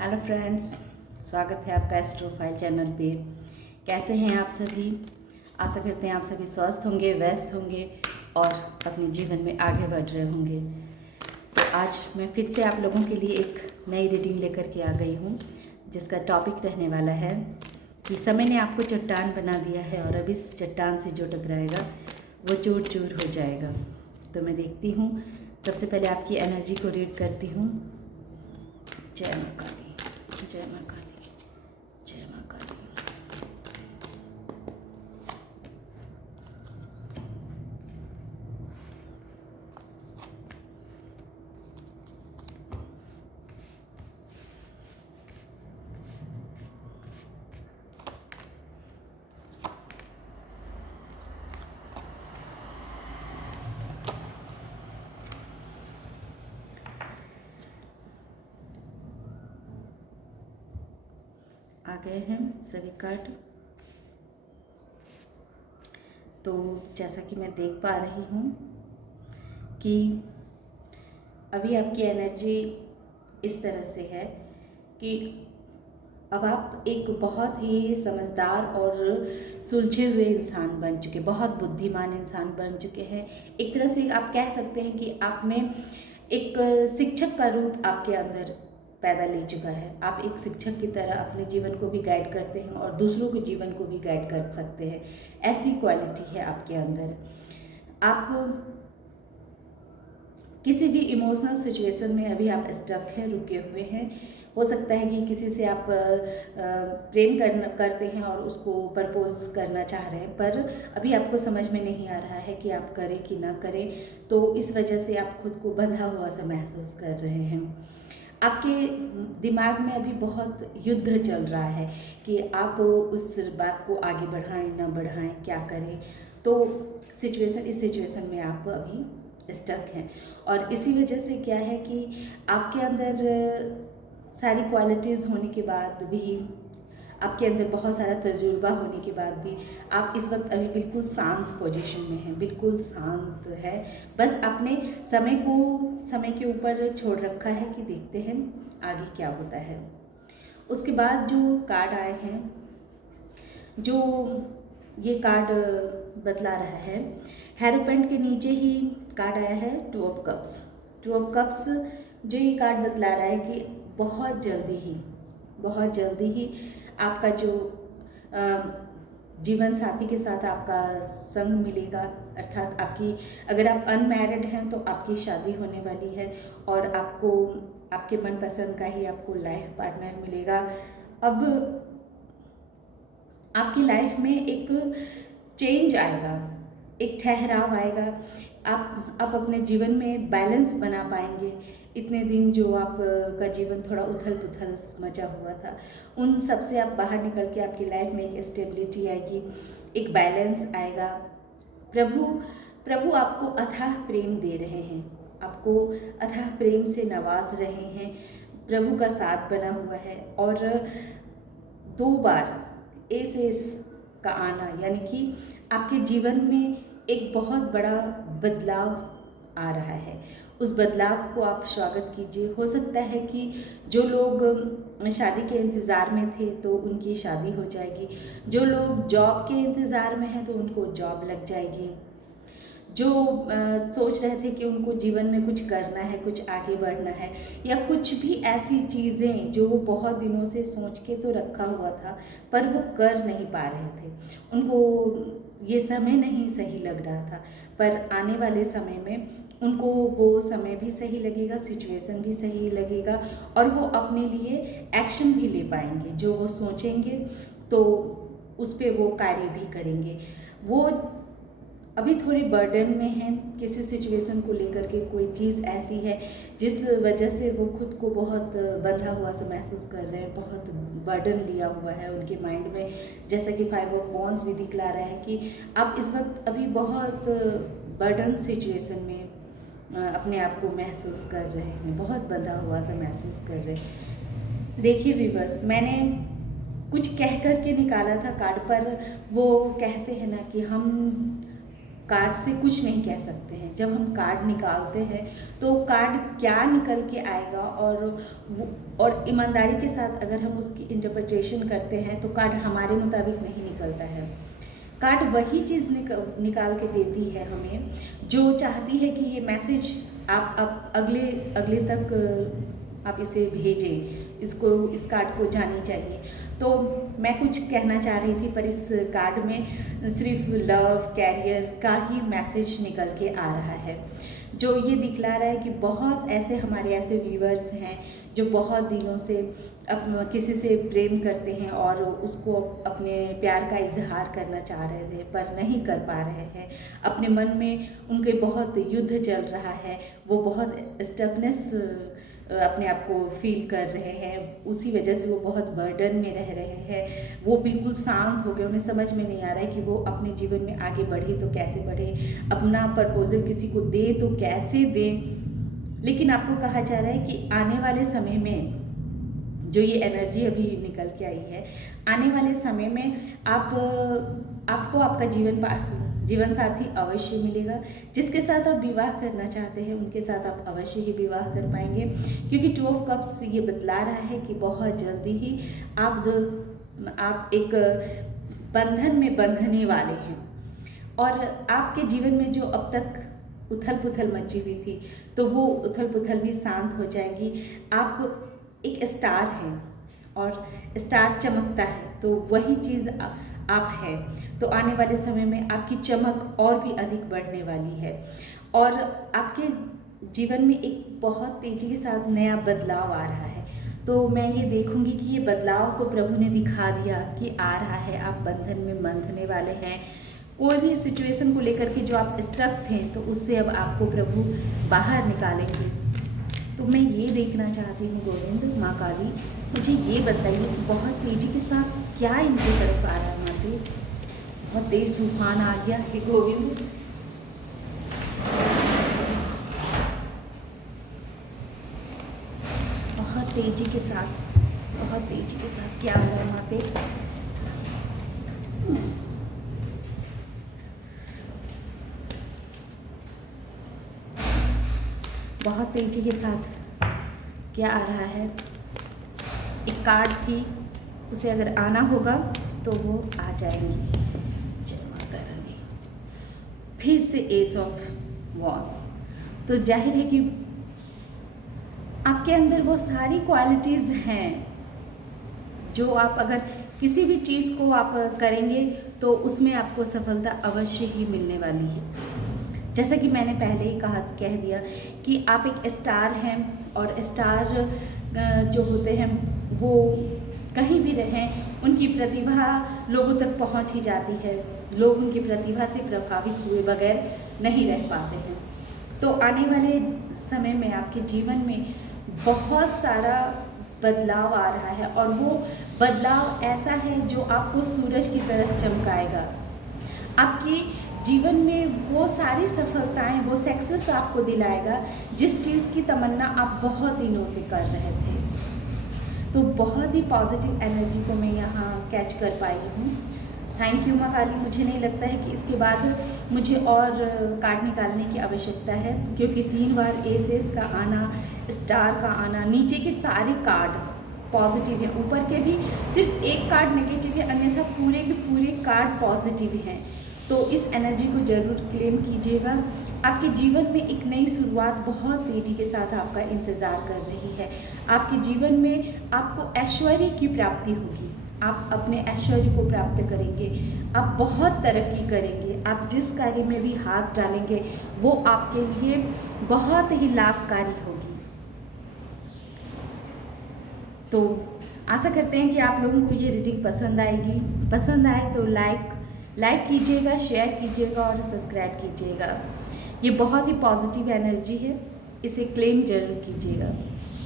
Hello friends, स्वागत है आपका एस्ट्रोफाइल चैनल पे। कैसे हैं आप सभी? आशा करते हैं आप सभी स्वस्थ होंगे, व्यस्त होंगे और अपने जीवन में आगे बढ़ रहे होंगे। तो आज मैं फिर से आप लोगों के लिए एक नई रीडिंग लेकर के आ गई हूँ, जिसका टॉपिक रहने वाला है कि समय ने आपको चट्टान बना दिया है और अब इस चट्टान से जो टकराएगा वो चूर चूर हो जाएगा। तो मैं देखती हूँ, सबसे पहले आपकी एनर्जी को रीड करती हूँ। जय माँ काली, जय माँ काली, जय माँ काली। आ गए हैं सभी कार्ड। तो जैसा कि मैं देख पा रही हूँ कि अभी आपकी एनर्जी इस तरह से है कि अब आप एक बहुत ही समझदार और सुलझे हुए इंसान बन चुके, बहुत बुद्धिमान इंसान बन चुके हैं। एक तरह से आप कह सकते हैं कि आप में एक शिक्षक का रूप आपके अंदर पैदा ले चुका है। आप एक शिक्षक की तरह अपने जीवन को भी गाइड करते हैं और दूसरों के जीवन को भी गाइड कर सकते हैं। ऐसी क्वालिटी है आपके अंदर। आप किसी भी इमोशनल सिचुएशन में अभी आप स्टक हैं, रुके हुए हैं। हो सकता है कि किसी से आप प्रेम करते हैं और उसको प्रपोज करना चाह रहे हैं, पर अभी आपको समझ में नहीं आ रहा है कि आप करें कि ना करें। तो इस वजह से आप खुद को बंधा हुआ सा महसूस कर रहे हैं। आपके दिमाग में अभी बहुत युद्ध चल रहा है कि आप उस बात को आगे बढ़ाएं ना बढ़ाएं, क्या करें। तो इस सिचुएशन में आप अभी स्टक हैं और इसी वजह से क्या है कि आपके अंदर सारी क्वालिटीज़ होने के बाद भी, आपके अंदर बहुत सारा तजुर्बा होने के बाद भी आप इस वक्त अभी बिल्कुल शांत पोजीशन में हैं, बिल्कुल शांत है। बस अपने समय के ऊपर छोड़ रखा है कि देखते हैं आगे क्या होता है। उसके बाद जो कार्ड आए हैं, जो ये कार्ड बतला रहा है, हेरोपेंट के नीचे ही कार्ड आया है two of cups. Two of cups जो ये कार्ड बतला रहा है कि बहुत जल्दी ही आपका जो जीवन साथी के साथ आपका संग मिलेगा। अर्थात आपकी, अगर आप अनमैरिड हैं तो आपकी शादी होने वाली है और आपको आपके मनपसंद का ही आपको लाइफ पार्टनर मिलेगा। अब आपकी लाइफ में एक चेंज आएगा, एक ठहराव आएगा। आप अपने जीवन में बैलेंस बना पाएंगे। इतने दिन जो आपका जीवन थोड़ा उथल पुथल मचा हुआ था, उन सब से आप बाहर निकल के आपकी लाइफ में एक स्टेबिलिटी आएगी, एक बैलेंस आएगा। प्रभु आपको अथाह प्रेम दे रहे हैं, आपको अथाह प्रेम से नवाज रहे हैं। प्रभु का साथ बना हुआ है और 2 बार एस का आना, यानी कि आपके जीवन में एक बहुत बड़ा बदलाव आ रहा है। उस बदलाव को आप स्वागत कीजिए। हो सकता है कि जो लोग शादी के इंतज़ार में थे तो उनकी शादी हो जाएगी, जो लोग जॉब के इंतज़ार में हैं तो उनको जॉब लग जाएगी, जो सोच रहे थे कि उनको जीवन में कुछ करना है, कुछ आगे बढ़ना है, या कुछ भी ऐसी चीज़ें जो वो बहुत दिनों से सोच के तो रखा हुआ था पर वो कर नहीं पा रहे थे, उनको ये समय नहीं सही लग रहा था, पर आने वाले समय में उनको वो समय भी सही लगेगा, सिचुएशन भी सही लगेगा और वो अपने लिए एक्शन भी ले पाएंगे। जो वो सोचेंगे तो उस पर वो कार्य भी करेंगे। वो अभी थोड़ी बर्डन में हैं, किसी सिचुएशन को लेकर के कोई चीज़ ऐसी है जिस वजह से वो खुद को बहुत बंधा हुआ सा महसूस कर रहे हैं, बहुत बर्डन लिया हुआ है उनके माइंड में। जैसा कि 5 ऑफ वॉन्ड्स भी दिखला रहा है कि आप इस वक्त अभी बहुत बर्डन सिचुएशन में अपने आप को महसूस कर रहे हैं, बहुत बंधा हुआ सा महसूस कर रहे हैं। देखिए व्यूअर्स, मैंने कुछ कह कर के निकाला था कार्ड पर। वो कहते हैं ना कि हम कार्ड से कुछ नहीं कह सकते हैं। जब हम कार्ड निकालते हैं तो कार्ड क्या निकल के आएगा और ईमानदारी के साथ अगर हम उसकी इंटरप्रिटेशन करते हैं तो कार्ड हमारे मुताबिक नहीं निकलता है। कार्ड वही चीज़ निकाल के देती है हमें जो चाहती है कि ये मैसेज आप अगले तक आप इसे भेजें, इस कार्ड को जानी चाहिए। तो मैं कुछ कहना चाह रही थी पर इस कार्ड में सिर्फ लव कैरियर का ही मैसेज निकल के आ रहा है, जो ये दिखला रहा है कि बहुत ऐसे हमारे ऐसे व्यूअर्स हैं जो बहुत दिनों से किसी से प्रेम करते हैं और उसको अपने प्यार का इजहार करना चाह रहे थे पर नहीं कर पा रहे हैं। अपने मन में उनके बहुत युद्ध चल रहा है, वो बहुत स्टफनेस अपने आप को फील कर रहे हैं, उसी वजह से वो बहुत बर्डन में रह रहे हैं। वो बिल्कुल शांत हो गए, उन्हें समझ में नहीं आ रहा है कि वो अपने जीवन में आगे बढ़े तो कैसे बढ़े, अपना प्रपोजल किसी को दे तो कैसे दें। लेकिन आपको कहा जा रहा है कि आने वाले समय में जो ये एनर्जी अभी निकल के आई है, आने वाले समय में आपको आपका जीवन साथी अवश्य मिलेगा। जिसके साथ आप विवाह करना चाहते हैं उनके साथ आप अवश्य ही विवाह कर पाएंगे, क्योंकि 2 ऑफ कप्स ये बतला रहा है कि बहुत जल्दी ही आप एक बंधन में बंधने वाले हैं और आपके जीवन में जो अब तक उथल पुथल मची हुई थी तो वो उथल पुथल भी शांत हो जाएगी। आप एक स्टार हैं और स्टार चमकता है तो वही चीज़ आप हैं। तो आने वाले समय में आपकी चमक और भी अधिक बढ़ने वाली है और आपके जीवन में एक बहुत तेज़ी के साथ नया बदलाव आ रहा है। तो मैं ये देखूंगी कि ये बदलाव तो प्रभु ने दिखा दिया कि आ रहा है, आप बंधन में बंधने वाले हैं। कोई भी सिचुएशन को लेकर के जो आप स्टक थे तो उससे अब आपको प्रभु बाहर निकालेंगे। तो मैं ये देखना चाहती हूँ गोविंद माँ काली, मुझे ये बताइए कि बहुत तेज़ी के साथ क्या इनकी तरफ आ रहा है माते? बहुत तेज़ तूफान आ गया हे गोविंद। बहुत तेज़ी के साथ क्या हो रहा है माते? बहुत तेज़ी के साथ क्या आ रहा है? एक कार्ड थी, उसे अगर आना होगा तो वो आ जाएंगी। जय माता रानी। फिर से एस ऑफ वॉन्ड्स। तो जाहिर है कि आपके अंदर वो सारी क्वालिटीज़ हैं जो आप अगर किसी भी चीज़ को आप करेंगे तो उसमें आपको सफलता अवश्य ही मिलने वाली है। जैसा कि मैंने पहले ही कह दिया कि आप एक स्टार हैं और स्टार जो होते हैं वो कहीं भी रहें उनकी प्रतिभा लोगों तक पहुंच ही जाती है। लोग उनकी प्रतिभा से प्रभावित हुए बगैर नहीं रह पाते हैं। तो आने वाले समय में आपके जीवन में बहुत सारा बदलाव आ रहा है और वो बदलाव ऐसा है जो आपको सूरज की तरह चमकाएगा। आपकी जीवन में वो सारी सफलताएं, वो सक्सेस आपको दिलाएगा जिस चीज़ की तमन्ना आप बहुत दिनों से कर रहे थे। तो बहुत ही पॉजिटिव एनर्जी को मैं यहाँ कैच कर पाई हूँ। थैंक यू माँ काली। मुझे नहीं लगता है कि इसके बाद मुझे और कार्ड निकालने की आवश्यकता है, क्योंकि 3 बार एस का आना, स्टार का आना, नीचे के सारे कार्ड पॉजिटिव हैं, ऊपर के भी सिर्फ एक कार्ड नेगेटिव है, अन्यथा पूरे के पूरे कार्ड पॉजिटिव हैं। तो इस एनर्जी को ज़रूर क्लेम कीजिएगा। आपके जीवन में एक नई शुरुआत बहुत तेज़ी के साथ आपका इंतज़ार कर रही है। आपके जीवन में आपको ऐश्वर्य की प्राप्ति होगी, आप अपने ऐश्वर्य को प्राप्त करेंगे, आप बहुत तरक्की करेंगे। आप जिस कार्य में भी हाथ डालेंगे वो आपके लिए बहुत ही लाभकारी होगी। तो आशा करते हैं कि आप लोगों को ये रीडिंग पसंद आएगी। पसंद आए तो लाइक कीजिएगा, शेयर कीजिएगा और सब्सक्राइब कीजिएगा। ये बहुत ही पॉजिटिव एनर्जी है, इसे क्लेम जरूर कीजिएगा।